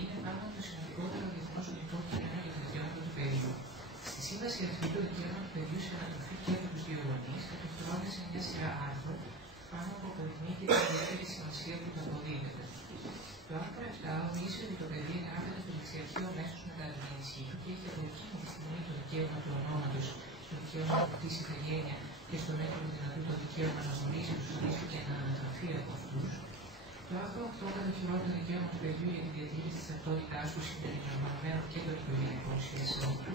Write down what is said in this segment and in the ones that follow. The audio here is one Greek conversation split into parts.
είναι πράγματι το σημαντικότερο διεθνώς οδικό κείμενο για τα δικαιώματα του παιδιού. Στη σύμβαση αυτή, το δικαίωμα του παιδιού σε ανατροφή και από τους δύο γονείς κατοχυρώνεται σε μια σειρά άρθρων, πάνω που αποδεικνύει και την ιδιαίτερη σημασία που του αποδίδεται. Το άρθρο 7 ορίζει ότι το παιδί εγγράφεται στο ληξιαρχείο αμέσως μετά την ενίσχυ του και έχει από εκείνη τη στιγμή το δικαίωμα του ονόματος, το δικαίωμα να αποκτήσει ηθαγένεια και στο μέτρο του δυνατού το δικαίωμα να γνωρίσει τους γονείς του και να ανατραφεί από αυτούς. Το άρθρο 8 κατοχυρώνει το δικαίωμα του παιδιού για τη διατήρηση της ταυτότητάς του συμπεριλαμβανομένων και των οικογενειακών σχέσεων του.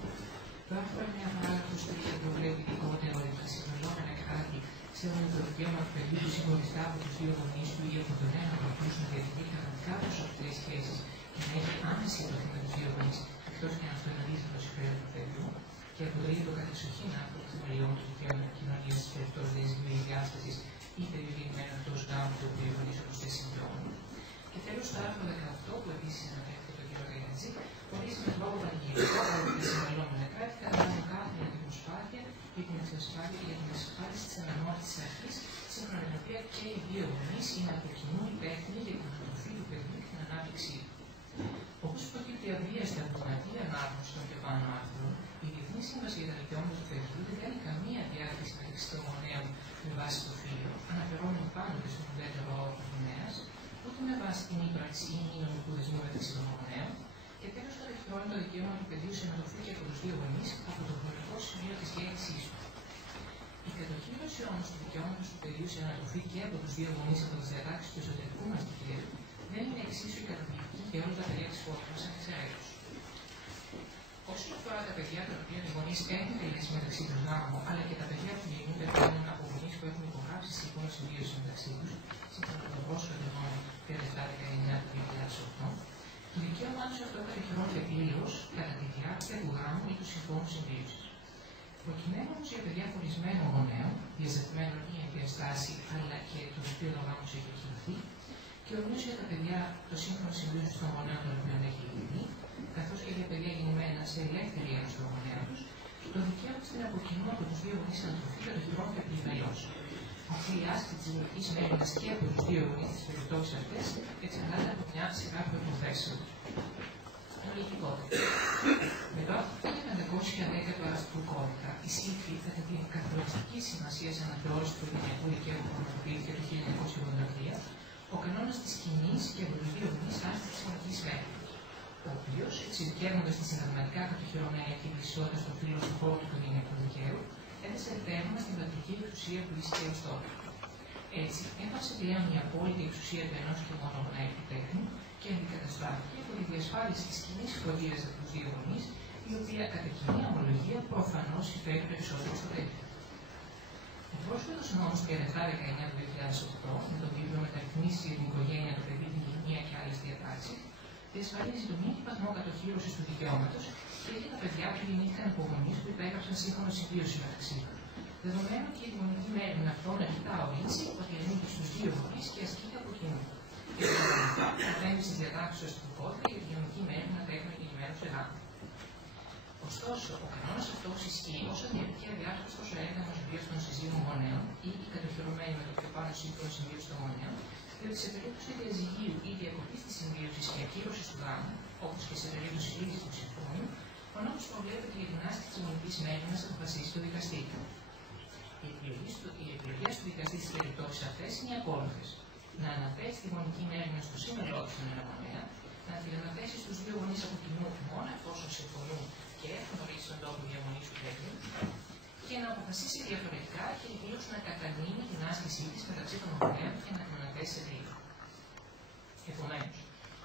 Το άρθρο 9 παράγραφος 3 προβλέπει ειδικότερα ότι τα συμβαλόμενα κράτη σέβονται το δικαίωμα του παιδιού του ξεχωριστά από τους δύο γονείς του ή από τον ένα από αυτούς να διατηρεί κανονικά προσωπικές σχέσεις και να έχει άμεση επαφή με τους δύο γονείς, εκτός και αν αυτό είναι αντίθετο συμφέρον του παιδιού, και αποτελεί το κατεξοχήν άρθρο των θεμελιών του δικαίωμα κοινωνίας της περιπτώσης διασμής διάστασης ή περιορισμένου εκτός γάμου του οποίου οι γονείς όπως δεν συμβιώνουν. Και τέλος, το άρθρο 18, που επίσης αναφέρθηκε τον κύριο Γαϊτζή, ορίζει με τρόπο πανηγυρικό ότι τα συμβαλόμενα κράτη καταβάλουν κάθε την προσπάθεια για την εξασφάλιση της αναγνώρισης της αρχής, σύμφωνα με την οποία και οι δύο γονείς είναι από κοινού υπεύθυνοι για την ανατροφή του παιδιού και την ανάπτυξή του. Όπως προκύπτει αβίαστα από την αντίλια ανάγνωση των πιο πάνω άρθρων, η Διεθνή Σύμβαση για τα Δικαιώματα του Παιδιού δεν κάνει καμία διάκριση μεταξύ των γονέων με βάση το φύλο, αναφερόμενο πάντοτε στον ουδέτερο όρο του γονέας, ούτε με βάση την ύπαρξη ή μη νομικού δεσμού μεταξύ των γονέων, και τέλος κατοχυρώνει το δικαίωμα του παιδιού σε ανατροφή και από τους δύο γονείς από το χρονικό σημείο της γέννησής του. Η κατοχύρωση όμως του δικαιώματος του παιδιού σε ανατροφή και από τους δύο γονείς από τις διατάξεις του εσωτερικού μας δικαίου δεν είναι εξίσου ικανοποιητική για όλα τα παιδιά της χώρας μας ανεξαιρέτως. Όσον αφορά τα παιδιά των οποίων οι γονείς έχουν τελειώσει μεταξύ τους γάμου, αλλά και τα παιδιά που γεννούνται από γονείς που έχουν υπογράψει συμφωνία συμβίωση μεταξύ τους, σύμφωνα με τον πρόσφατο νόμο 3719 του 2008, το δικαίωμά τους αυτό κατοχυρώνεται πλήρως κατά τη διάρκεια του γάμου ή του συμφώνου συμβίωσης. Προκειμένου όμως για παιδιά χωρισμένων γονέων, διαζευμένων ή εν διαστάση, αλλά και των οποίων ο γάμος έχει εκκυρωθεί, και όμως για τα παιδιά το σύμφωνο συμβίωσης των γονέων των οποίων έχει εκκυρωθεί, καθώς και για παιδιά γεννημένα σε ελεύθερη ένωση των γονέων τους, το δικαίωμα στην αποκοινού από τους δύο γονείς ανατροφή κατοχυρώνεται πλημελώς. Αυτή η άσκηση της γενικής μέρημνας και από τους δύο γονείς στις περιπτώσεις αυτές εξαρτάται από μια σειρά προϋποθέσεων. Λογικότητα. Με το άρθρο 510 του Αστικού Κώδικα, η ΣΥΦΗ κατά την καθοριστική σημασία σε αναθεώρηση του ελληνικού δικαίου που χρησιμοποιήθηκε το 1983, ο κανόνας της κοινής και από τους δύο γονείς άσκησης της κοινωνικής μέρημνας, ο οποίος, εξειδικεύοντας τη συνταγματικά κατοχυρωμένη εκκλησιότητα στον φύλλο του χώρου του οικογενειακού δικαίου, έδεσε τέρμα στην πατρική εξουσία που ίσχυε ως τότε. Έτσι, έφτασε πλέον η απόλυτη εξουσία του ενός και μόνο γονέα τέχνη και αντικαταστάθηκε από τη διασφάλιση της κοινής φροντίδας από τους δύο γονείς, η οποία κατά κοινή ομολογία προφανώς υφέρει περισσότερο στο τέτοιο. Ο πρόσφατος νόμος 3719 του 2008, με τον τίτλο Μεταρρυθμίσεις για την οικογένεια, το παιδί, την κοινωνία και άλλες διατάξεις, διασφαλίζει τον ίδιο βαθμό κατοχύρωσης του δικαιώματος και για τα παιδιά που γεννήθηκαν από γονείς που υπέγραψαν σύμφωνο συμβίωση μεταξύ τους. Δεδομένου και η δημοτική μέρημνα αυτών αρκετά ορίζει ότι ανήκει στους δύο γονείς και ασκείται από κοινού. Και αυτά κατέβει στις διατάξεις του κώδικα για τη δημοτική μέρημνα τέχνη γεννημένου σε γάμο. Ωστόσο, ο κανόνας αυτός ισχύει ως αντιερική αδιάσπαστος ο έγκαμος βίας των συζύγων γονέων ή η κατοχυρωμένη με το πιο πάνω σύμφωνο συμβίωση των γονέων, διότι σε περίπτωση διαζυγίου ή διακοπής της συμβίωσης και ακύρωσης του γάμου, όπως και σε περίπτωση λήξης του συμφώνου, ο νόμος προβλέπει για την άσκηση της δημοτικής μέρημνας αποφασίσει το δικαστήριο. Οι επιλογές του δικαστή στις περιπτώσεις αυτές είναι οι ακόλουθες: να αναθέσει τη γονική μέρημνα στο σύνολό του στον ένα γονέα, να την αναθέσει στους δύο γονείς από κοινού μόνο εφόσον συμφωνούν και έχουν ορίσει τον τόπο διαμονής του παιδιού, και να αποφασίσει διαφορετικά και ιδίως να κατανείμει την άσκησή της μεταξύ των γονέων και να την αναθέσει σε τρίτο. Επομένως,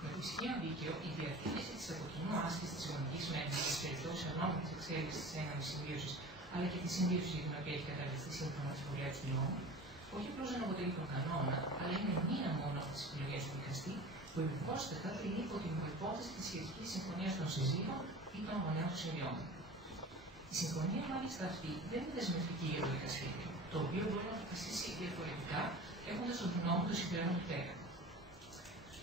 με το ισχύον δίκαιο, η διατήρηση της από κοινού άσκησης της γονικής μέρημνας στις περιπτώσεις ανώμητης εξέλιξης της έναμης συμβίωσης, αλλά και τη συμβίωση για την οποία έχει καταληφθεί σύμφωνα με τις προβλέψεις του νόμου, όχι απλώς δεν αποτελεί τον κανόνα, αλλά είναι μία μόνο από τις επιλογές του δικαστή, που επιπρόσθετα τηρεί υπό την προϋπόθεση της σχετικής συμφωνίας των συζύγων ή των γονέων του συμβιώνων. Η συμφωνία μάλιστα αυτή δεν είναι δεσμευτική για το δικαστήριο, το οποίο μπορεί να αποφασίσει διαφορετικά έχοντας τον νόμο του συμφέρον του τέχνη.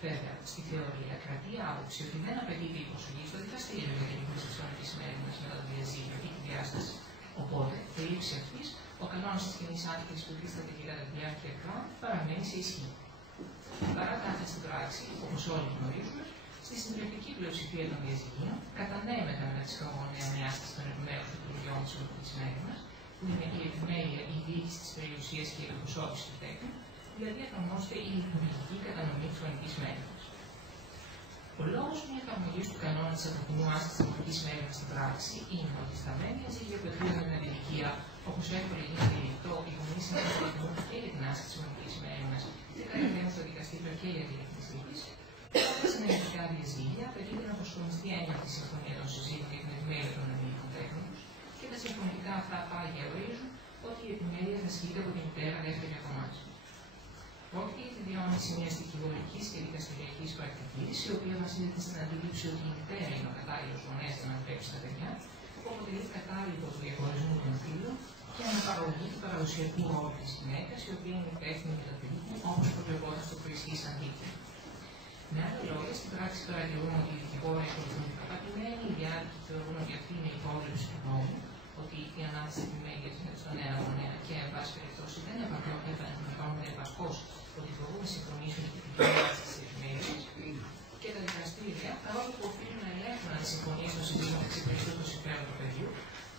Βέβαια, στη θεωρία κρατεί άποψη ότι δεν απαιτείται η προσοχή στο δικαστήριο για την χρήση της γονικής μέρημνας μετά το διαζύγιο ή τη διάσταση. Οπότε, η λήψη αυτή, ο κανόνας της κοινής άσκησης που υφίσταται και κατά τη διάρκεια γάμου παραμένει σε ισχύ. Παρά τα στην πράξη, όπως όλοι γνωρίζουμε, Στη συντριπτική πλειοψηφία των διαζυγίων, κατανέμεται μεταξύ των γονέων η άσκηση των επιμέρους λειτουργιών της συλλογικής μέρημνας, που είναι η επιμέλεια, η διοίκηση της περιουσίας και η εκπροσώπηση του τέκνου, δηλαδή εφαρμόζεται η λειτουργική κατανομή της γονικής μέρημνας. Ο λόγος μη εφαρμογής του κανόνα της από κοινού άσκησης της γονικής μέρημνας στην πράξη είναι ότι στα μένια ζύγια που εκδίδουν την ηλικία, όπως εύκολα γίνεται διεκτό, οι γονείς συμμετέχουν και για την άσκηση της γονικής μέρημνας και κατεβαίνουν στο δικαστήριο και για τη ρύθμιση της. Στα συνεργατικά διαζύγια απαιτείται να προσκομιστεί έννοια τη συμφωνία των συζύγων για την επιμέλεια των ανηλίκων τέκνων και τα συμφωνητικά αυτά πάγια ορίζουν ότι η επιμέλεια θα ασκείται από την μητέρα δεύτερη ονομάζου. Πρόκειται για τη διόνυση μια δικηγορική και δικαστηριακή πρακτική, η οποία βασίζεται στην αντίληψη ότι η μητέρα είναι ο κατάλληλο γονέα για να ανατρέψει τα παιδιά, που αποτελεί κατάλληλο του διαχωρισμού των φύλων και αναπαραγωγή του παραδοσιακού ρόλου τη γυναίκα, η οποία είναι υπεύθυνη για το παιδί, όπω προβλεπόταν στο προϊστή αντίκειμενο. Με άλλα λόγια, στην πράξη παρατηρούμε ότι οι δικηγόροι ακολουθούν την καταπλημένη, οι διάδικοι θεωρούν ότι αυτή είναι η υπόβλεψη του νόμου, ότι η ανάθεση επιμέλεια είναι στον ένα γονέα και, εν πάση περιπτώσει, δεν επαναλαμβάνουν επαρκώς ότι μπορούν να συμφωνήσουν για την ανάθεση τη επιμέλεια και τα δικαστήρια, παρόλο που οφείλουν να ελέγχουν αν οι συμφωνίε των συζύγων εξυπηρετούν το συμφέρον του παιδιού,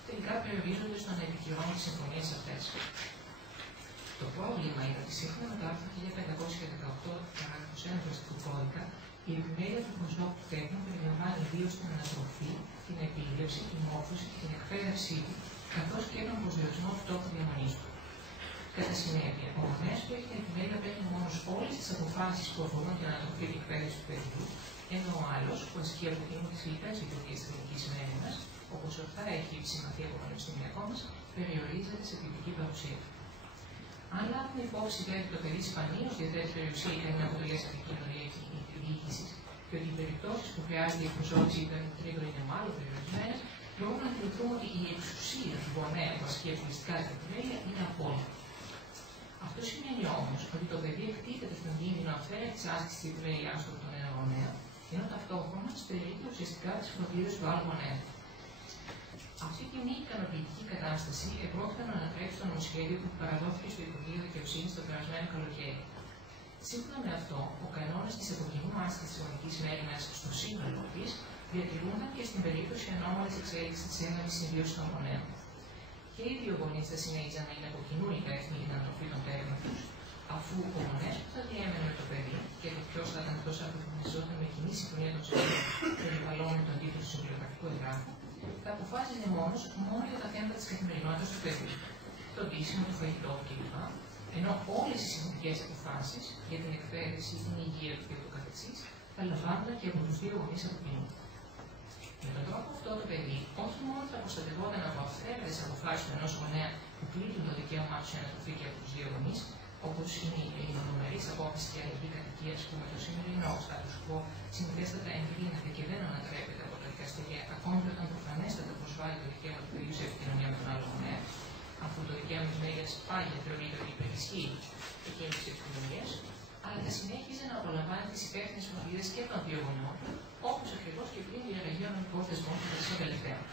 τελικά περιορίζονται στο να επικυρώνουν τι συμφωνίε αυτέ. Το πρόβλημα είναι ότι σύμφωνα με το άρθρο 1518 παράγραφος 1 του αστικού κώδικα, η επιμέλεια του προσώπου του τέκνου περιλαμβάνει ιδίως την ανατροφή, την επίληψη, την μόρφωση και την εκπαίδευσή του, καθώς και τον προσδιορισμό του τόπου διαμονής του. Κατά συνέπεια, ο γονέας που έχει την επιμέλεια παίρνει μόνος όλες τις αποφάσεις που αφορούν την ανατροφή και εκπαίδευση του παιδιού, ενώ ο άλλος που ασκεί από κοινού τις λοιπές λειτουργίες της ελληνικής μέρημνας, όπως ορθά έχει επισημαθεί από το πανεπιστημιακό μας, περιορίζεται σε τυπική παρουσία. Αν λάβουμε υπόψη βέβαια ότι το παιδί σπανίως διαθέτει περιουσία για να αποτελέσει επικοινωνία και διοίκηση και ότι οι περιπτώσεις που χρειάζεται η εκπροσώπηση των τρίτων είναι μάλλον περιορισμένες, μπορούμε να αντιληφθούμε ότι η εξουσία του γονέα που ασκεί αποκλειστικά την επιμέλεια είναι απόλυτη. Αυτό σημαίνει όμως ότι το παιδί εκτίθεται στον κίνδυνο αυθαίρετη τη άσκηση τη επιμέλεια του από τον ένα γονέα, ενώ ταυτόχρονα στερείται ουσιαστικά τη φροντίδα του άλλου γονέα. Αυτή τη μη ικανοποιητική κατάσταση επρόκειτο να ανατρέψει το νομοσχέδιο που παραδόθηκε στο Υπουργείο Δικαιοσύνη το περασμένο καλοκαίρι. Σύμφωνα με αυτό, ο κανόνα τη αποκοινού άσκηση τη γονική μέρημνα στο σύνολό τη διατηρούνταν και στην περίπτωση ανώμαλη εξέλιξη τη έναρξη συμβίωση των γονέων. Και οι δύο γονεί θα συνέχιζαν να είναι από κοινού υπεύθυνοι για την ανατροφή των τέκνων του, αφού ο γονέα που θα διέμενε με το παιδί και το ποιο θα ήταν τόσο αποφασιζόταν με κοινή συμφωνία των συζύγων περιβαλλόμενων τον τίτλο του συμπληρωματικού εγγράφου, θα αποφάσιζε μόνο για τα θέματα τη καθημερινότητα του παιδιού, το ντύσιμο, το φαγητό κλπ. Ενώ όλε οι σημαντικέ αποφάσει για την εκπαίδευση, την υγεία του κ.ο.κ. θα λαμβάνονταν και από του δύο γονεί από κοινού. Με τον τρόπο αυτό το παιδί όχι μόνο θα προστατευόταν από αυθαίρετε αποφάσει του ενό γονέα που πλήττουν το δικαίωμά του σε ανατροφή και από του δύο γονεί, όπω είναι η μονομερή απόφαση για αλλαγή κατοικία που με το σημερινό status quo συνηθέστατα εγκρίνεται και δεν ανατρέπεται από τα δικαστήρια, ακόμη και όταν προφανέστατα προσβάλλει το δικαίωμα του παιδιού σε επικοινωνία με τον άλλο γονέα, αφού το δικαίωμα τη μέγα πάγια θεωρείται ότι υπερισχύει εκείνη τη επικοινωνία, αλλά θα συνέχιζε να απολαμβάνει τι υπεύθυνε φροντίδε και των δύο γονιών, όπω ακριβώ και πριν η αλλαγή των θεσμών του τελευταίου.